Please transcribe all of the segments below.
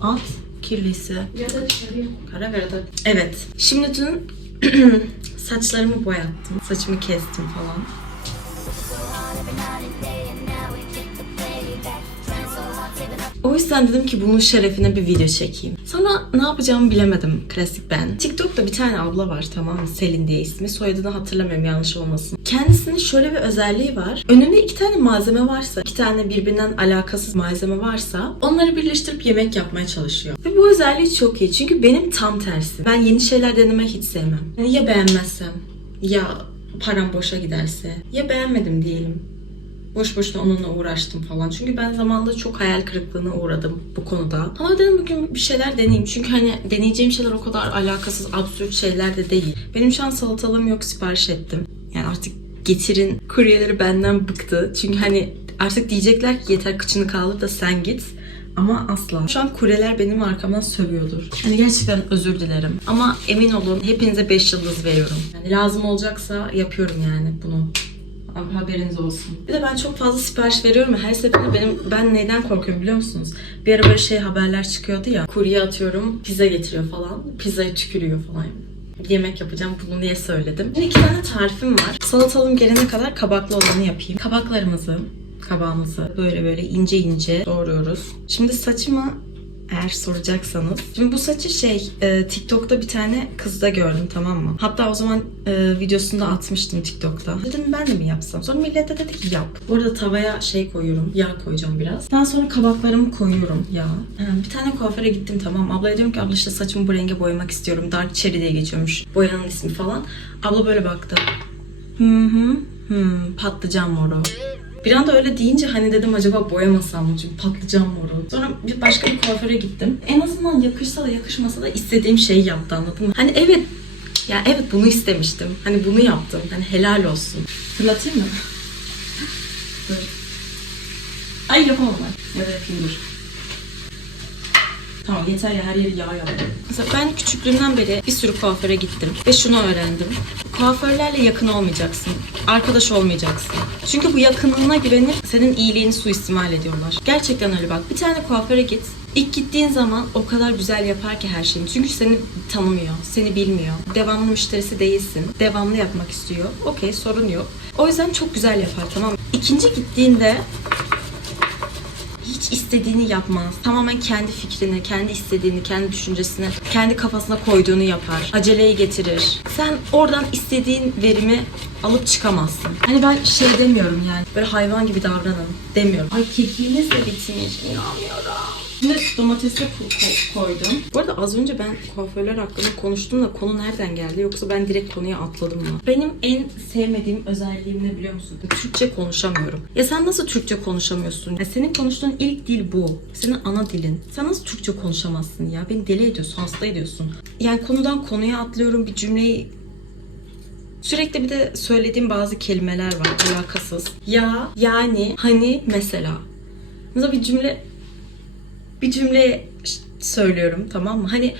At kirlisi. Ya da dışarıya. Karar ver. Evet. Şimdi dün saçlarımı boyattım. Saçımı kestim falan. O yüzden dedim ki bunun şerefine bir video çekeyim. Sonra ne yapacağımı bilemedim. Klasik ben. TikTok'ta bir tane abla var tamam mı? Selin diye ismi. Soyadını hatırlamıyorum yanlış olmasın. Kendisinin şöyle bir özelliği var. Önünde iki tane malzeme varsa, iki tane birbirinden alakasız malzeme varsa onları birleştirip yemek yapmaya çalışıyor. Ve bu özelliği çok iyi. Çünkü benim tam tersi. Ben yeni şeyler denemeyi hiç sevmem. Yani ya beğenmezsem, ya param boşa giderse, ya beğenmedim diyelim boş boşuna onunla uğraştım falan. Çünkü ben zamanında çok hayal kırıklığına uğradım bu konuda. Ama dedim bugün bir şeyler deneyeyim. Çünkü hani deneyeceğim şeyler o kadar alakasız, absürt şeyler de değil. Benim şu an salatalığım yok, sipariş ettim. Yani artık getirin. Kuryeleri benden bıktı. Çünkü hani artık diyecekler ki yeter kıçını kaldır da sen git. Ama asla. Şu an kureler benim arkamdan sövüyordur. Hani gerçekten özür dilerim. Ama emin olun hepinize 5 yıldız veriyorum. Yani lazım olacaksa yapıyorum yani bunu. Abi haberiniz olsun. Bir de ben çok fazla sipariş veriyorum her seferinde benim ben neyden korkuyorum biliyor musunuz? Bir ara böyle şey haberler çıkıyordu ya. Kurye atıyorum pizza getiriyor falan. Pizzayı tükürüyor falan. Yemek yapacağım bunu niye söyledim. Şimdi iki tane tarifim var. Salatalım gelene kadar kabaklı olanı yapayım. Kabaklarımızı kabağımızı böyle böyle ince ince doğruyoruz. Şimdi saçımı eğer soracaksanız. Şimdi bu saçı şey e, TikTok'ta bir tane kızda gördüm tamam mı? Hatta o zaman e, videosunu da atmıştım TikTok'ta. Dedim ben de mi yapsam? Sonra millet de dedi ki yap. Bu arada tavaya şey koyuyorum. Yağ koyacağım biraz. Daha sonra kabaklarımı koyuyorum yağ. E, bir tane kuaföre gittim tamam. Ablaya diyorum ki abla işte saçımı bu renge boyamak istiyorum. Dark Cherry diye geçiyormuş. Boyanın ismi falan. Abla böyle baktı. Hı hı. Hmm, patlıcan moru. Bir anda öyle deyince hani dedim acaba boyamasam mı çünkü patlıcan moru. Sonra bir başka bir kuaföre gittim. En azından yakışsa da yakışmasa da istediğim şeyi yaptı anladın mı? Hani evet ya evet bunu istemiştim. Hani bunu yaptım. Hani helal olsun. Fırlatayım mı? Dur. Ay yapamam ben. Ya da yapayım dur. Tamam yeter ya her yeri yağ yaptım. Mesela ben küçüklüğümden beri bir sürü kuaföre gittim ve şunu öğrendim. Kuaförlerle yakın olmayacaksın. Arkadaş olmayacaksın. Çünkü bu yakınlığına güvenip senin iyiliğini suistimal ediyorlar. Gerçekten öyle bak. Bir tane kuaföre git. İlk gittiğin zaman o kadar güzel yapar ki her şeyini. Çünkü seni tanımıyor, seni bilmiyor. Devamlı müşterisi değilsin. Devamlı yapmak istiyor. Okey sorun yok. O yüzden çok güzel yapar tamam mı? İkinci gittiğinde hiç istediğini yapmaz. Tamamen kendi fikrini, kendi istediğini, kendi düşüncesini, kendi kafasına koyduğunu yapar. Aceleyi getirir. Sen oradan istediğin verimi alıp çıkamazsın. Hani ben şey demiyorum yani böyle hayvan gibi davranın demiyorum. Ay kekiğiniz de bitmiş. İnanmıyorum. Ko- ko- koydum. Bu arada az önce ben kuaförler hakkında konuştum da konu nereden geldi? Yoksa ben direkt konuya atladım mı? Benim en sevmediğim özelliğim ne biliyor musun? Türkçe konuşamıyorum. Ya sen nasıl Türkçe konuşamıyorsun? Ya senin konuştuğun ilk dil bu. Senin ana dilin. Sen nasıl Türkçe konuşamazsın ya? Beni deli ediyorsun, hasta ediyorsun. Yani konudan konuya atlıyorum bir cümleyi Sürekli bir de söylediğim bazı kelimeler var alakasız. Ya, yani, hani, mesela. Mesela bir cümle bir cümle söylüyorum tamam mı? Hani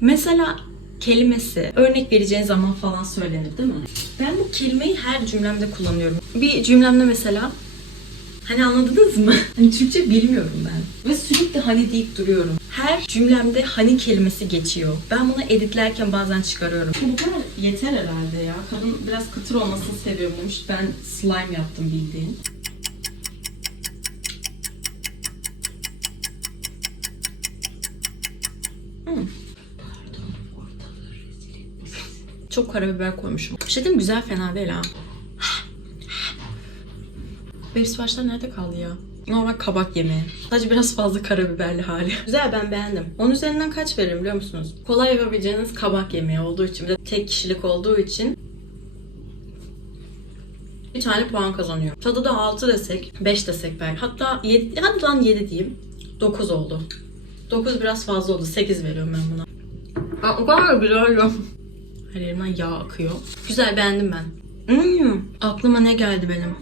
mesela kelimesi örnek vereceğin zaman falan söylenir değil mi? Ben bu kelimeyi her cümlemde kullanıyorum. Bir cümlemde mesela Hani anladınız mı? Hani Türkçe bilmiyorum ben. Ve sürekli hani deyip duruyorum. Her cümlemde hani kelimesi geçiyor. Ben bunu editlerken bazen çıkarıyorum. Bu kadar yeter herhalde ya. Kadın biraz kıtır olmasını seviyorum demiş. Ben slime yaptım bildiğin. Çok karabiber koymuşum. Diyeyim mi? güzel fena değil ha. Benim siparişler nerede kaldı ya? Normal kabak yemeği. Sadece biraz fazla karabiberli hali. Güzel ben beğendim. Onun üzerinden kaç veririm biliyor musunuz? Kolay yapabileceğiniz kabak yemeği olduğu için, bir de tek kişilik olduğu için bir tane puan kazanıyor. Tadı da 6 desek, 5 desek belki. Hatta 7, hadi lan 7 diyeyim. 9 oldu. 9 biraz fazla oldu. 8 veriyorum ben buna. Aa, o kadar güzel ya. Her yerimden yağ akıyor. Güzel beğendim ben. Hmm, aklıma ne geldi benim?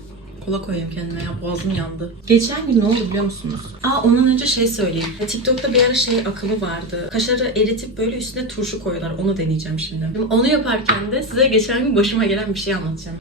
Kola koyayım kendime ya boğazım yandı. Geçen gün ne oldu biliyor musunuz? Aa ondan önce şey söyleyeyim. TikTok'ta bir ara şey akımı vardı. Kaşarı eritip böyle üstüne turşu koyuyorlar. Onu deneyeceğim şimdi. Şimdi Onu yaparken de size geçen gün başıma gelen bir şey anlatacağım.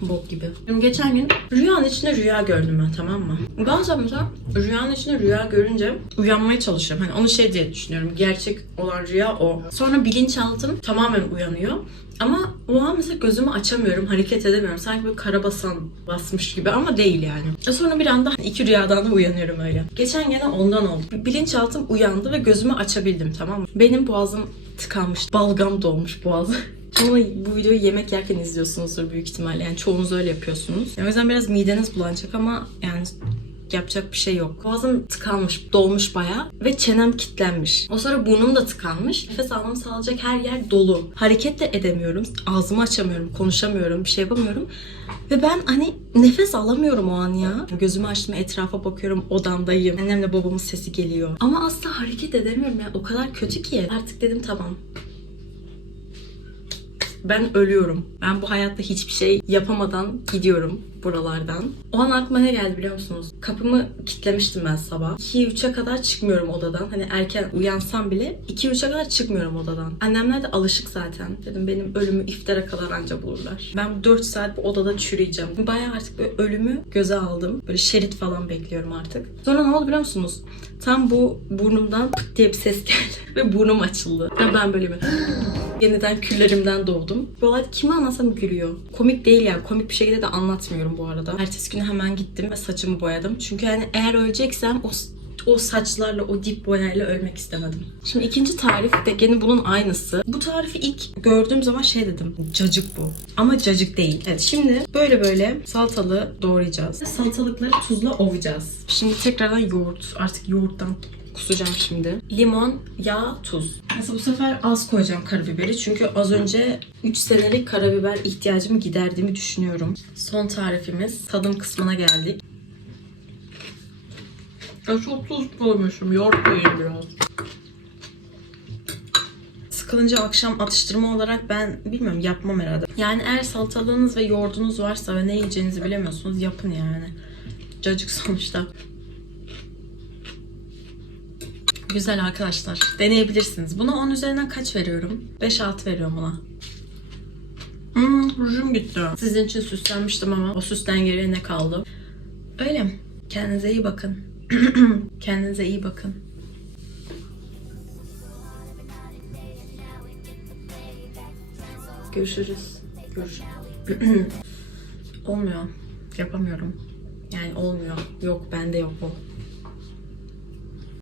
Bok gibi. Geçen gün rüyanın içinde rüya gördüm ben tamam mı? Bazen mesela rüyanın içinde rüya görünce uyanmaya çalışıyorum. Hani onu şey diye düşünüyorum. Gerçek olan rüya o. Sonra bilinçaltım tamamen uyanıyor. Ama o an mesela gözümü açamıyorum, hareket edemiyorum. Sanki böyle karabasan basmış gibi ama değil yani. E Sonra bir anda iki rüyadan da uyanıyorum öyle. Geçen gene ondan oldu. Bilinçaltım uyandı ve gözümü açabildim tamam mı? Benim boğazım tıkanmış. Balgam dolmuş boğazı. Ama bu videoyu yemek yerken izliyorsunuzdur büyük ihtimalle. Yani çoğunuz öyle yapıyorsunuz. Yani o yüzden biraz mideniz bulanacak ama yani yapacak bir şey yok. Boğazım tıkanmış, dolmuş bayağı ve çenem kilitlenmiş. O sonra burnum da tıkanmış. Nefes almamı sağlayacak her yer dolu. Hareket de edemiyorum. Ağzımı açamıyorum, konuşamıyorum, bir şey yapamıyorum. Ve ben hani nefes alamıyorum o an ya. Gözümü açtım, etrafa bakıyorum, odamdayım. Annemle babamın sesi geliyor. Ama asla hareket edemiyorum ya. O kadar kötü ki. Artık dedim tamam. Ben ölüyorum. Ben bu hayatta hiçbir şey yapamadan gidiyorum buralardan. O an aklıma ne geldi biliyor musunuz? Kapımı kilitlemiştim ben sabah. 2-3'e kadar çıkmıyorum odadan. Hani erken uyansam bile 2-3'e kadar çıkmıyorum odadan. Annemler de alışık zaten. Dedim benim ölümü iftara kadar anca bulurlar. Ben 4 saat bu odada çürüyeceğim. Bayağı artık böyle ölümü göze aldım. Böyle şerit falan bekliyorum artık. Sonra ne oldu biliyor musunuz? Tam bu burnumdan pıt diye bir ses geldi. Ve burnum açıldı. Ve ben böyle bir Yeniden küllerimden doğdum. Bu olayda kime anlatsam gülüyor. Komik değil yani. Komik bir şekilde de anlatmıyorum bu arada. Ertesi günü hemen gittim ve saçımı boyadım. Çünkü yani eğer öleceksem o o saçlarla, o dip boyayla ölmek istemedim. Şimdi ikinci tarif de gene bunun aynısı. Bu tarifi ilk gördüğüm zaman şey dedim. Cacık bu. Ama cacık değil. Evet şimdi böyle böyle salatalığı doğrayacağız. Salatalıkları tuzla ovacağız. Şimdi tekrardan yoğurt. Artık yoğurttan kusacağım şimdi. Limon, yağ, tuz. Mesela bu sefer az koyacağım karabiberi. Çünkü az önce 3 senelik karabiber ihtiyacımı giderdiğimi düşünüyorum. Son tarifimiz. Tadım kısmına geldik. Ya çok tuz koymuşum. Yoğurt koyayım biraz. Sıkılınca akşam atıştırma olarak ben bilmiyorum yapmam herhalde. Yani eğer salatalığınız ve yoğurdunuz varsa ve ne yiyeceğinizi bilemiyorsunuz yapın yani. Cacık sonuçta. Güzel arkadaşlar. Deneyebilirsiniz. Buna 10 üzerinden kaç veriyorum? 5-6 veriyorum buna. Hmm, rujum gitti. Sizin için süslenmiştim ama o süsten geriye ne kaldı? Öyle. Kendinize iyi bakın. Kendinize iyi bakın. Görüşürüz. Görüşürüz. Olmuyor. Yapamıyorum. Yani olmuyor. Yok bende yok o.